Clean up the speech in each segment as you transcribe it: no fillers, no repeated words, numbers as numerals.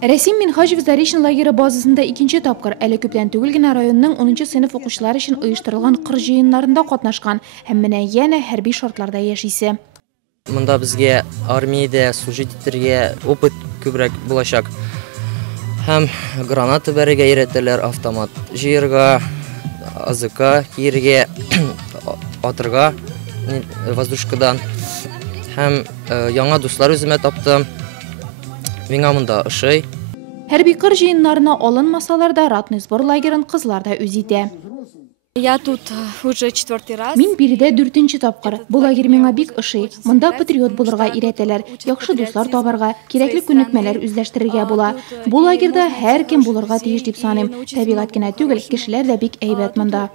Рәсим Минхажев Заречный лагері базасында икенче тапкыр әле күптән түгел генә районның 10-нчы сыйныф укучылары өчен оештырылган кыр җыеннарында катнашкан һәм менә янә хәрби шартларда яшисе. Монда безгә армиядә служить итәргә опыт күбрәк булачак. Һәм граната бәрергә өйрәтәләр, автомат җыярга, АЗК кияргә, атырга воздушкадан. Һәм яңа дуслар үземә таптым. Миңа монда ошый. Хәрби кыр җыеннарына алынмасалар да ратный сбор лагерын кызлар да үз итә. Я тут уже 4-й раз. Мин биредә 4-нче тапкыр. Бу лагерь миңа бик ошый. Монда патриот булырга өйрәтәләр, яхшы дуслар табарга, кирәкле күнекмәләр үзләштерергә була. Бу лагерьда һәр кем булырга тиеш дип саныйм. Табигать кенә түгел, кешеләр дә бик әйбәт монда.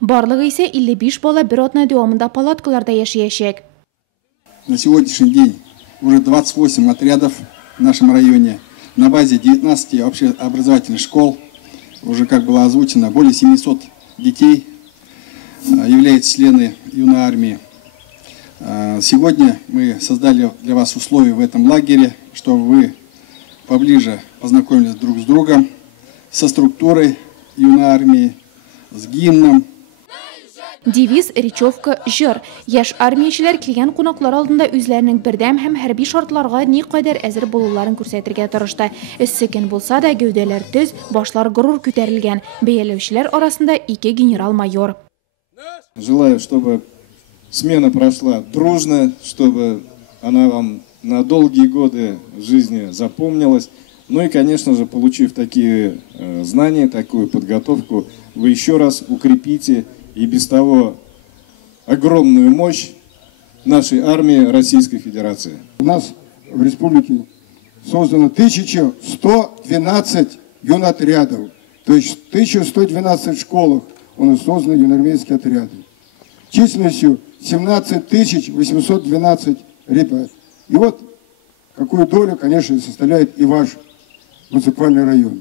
Барлыгы исә 55 бала бер атна дәвамында палаткаларда яшәячәк. На сегодняшний день уже 28 отрядов в нашем районе. На базе 19 общеобразовательных школ. Уже, как было озвучено, более 700 детей являются членами юной армии. Сегодня мы создали для вас условия в этом лагере, чтобы вы поближе познакомились друг с другом, со структурой юной армии, с гимном. Девиз, речевка, җыр. Яшь армиячеләр килгән кунаклар алдында үзләренең бердәм һәм хәрби шартларга никадәр әзер булуларын күрсәтергә тырышты. Эссе көн булса да гәүдәләр төз, башлар горур күтәрелгән. Бәяләүчеләр арасында 2 генерал-майор. Желаю, чтобы смена прошла дружно, чтобы она вам на долгие годы жизни запомнилась. Ну и, конечно же, получив такие знания, такую подготовку, вы еще раз укрепите и без того огромную мощь нашей армии Российской Федерации. У нас в республике создано 1112 юнотрядов. То есть в 1112 школах у нас созданы юноармейские отряды. Численностью 17 812 ребят. И вот какую долю, конечно, составляет и ваш муниципальный район.